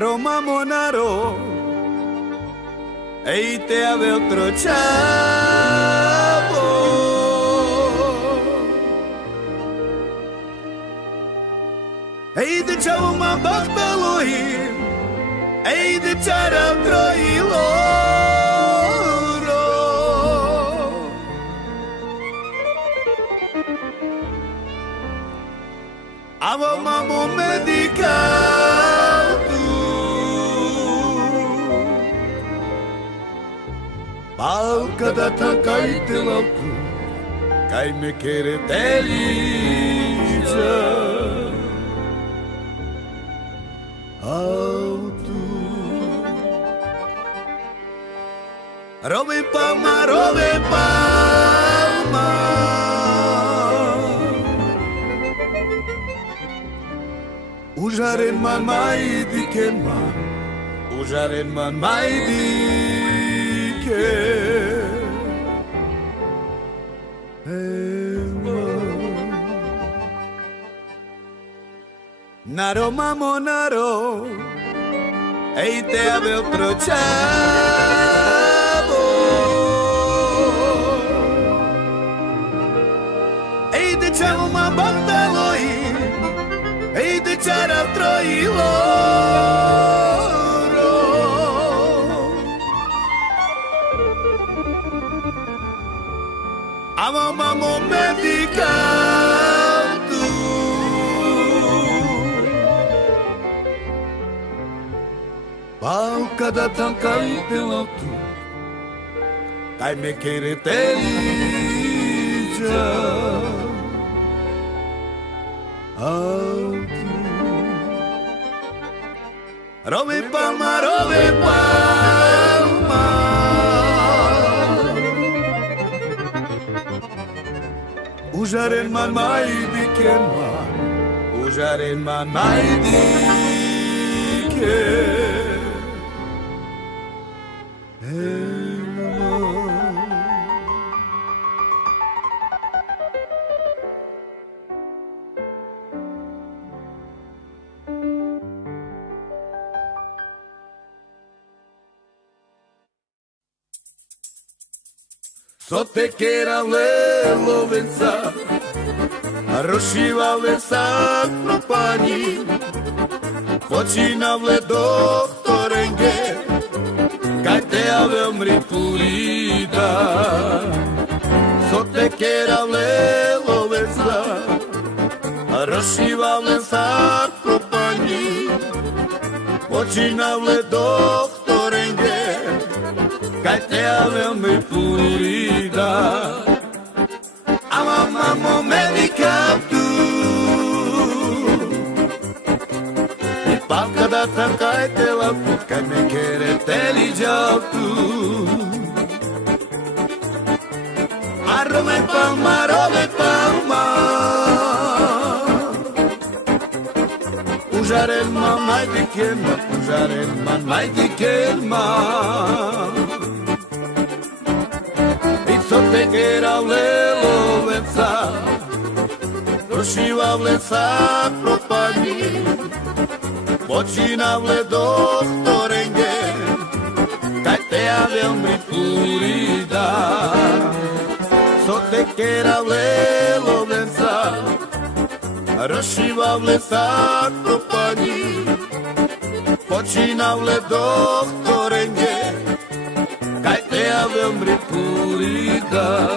Naro mamo naro, ei te ave otro chavo. Ei de chavo ma baktalohim, ei de chara troiloro. Avo mamo medical tu, palca da takai te lapu, kai me kere telija. Robe palma, Ujaren man mai diken man, Ujaren man mai diken. Naro mamo naro, ei te ave otro chavo. Ei de chavo ma bantaloi, ei de chara troiloro. Amo mamo medical tu, palca da tankai pelo tu, kai me kere telija. Robe palma, Ujaren man mai diken man, Ujaren man mai diken. So te kera lelo venca, rozšívale sa propani, počínavle doktorenge, kaj te avemri purida. So te kera lelo venca, rozšívale sa propani, počínavle doktorenge, kaj te avemri purida. Ama mamo medical tu, i palca da takai te lapu, kaj me kere telija tu. Arome palma, Ujaren man mai diken man, Ujaren man mai diken man. So te kera lelo venca, rozšívale sa propani, počínavle doktorenge, kaj te avemri purida. So te kera lelo venca, rozšívale sa propani, počínavle doktorenge, kaj te avemri purida.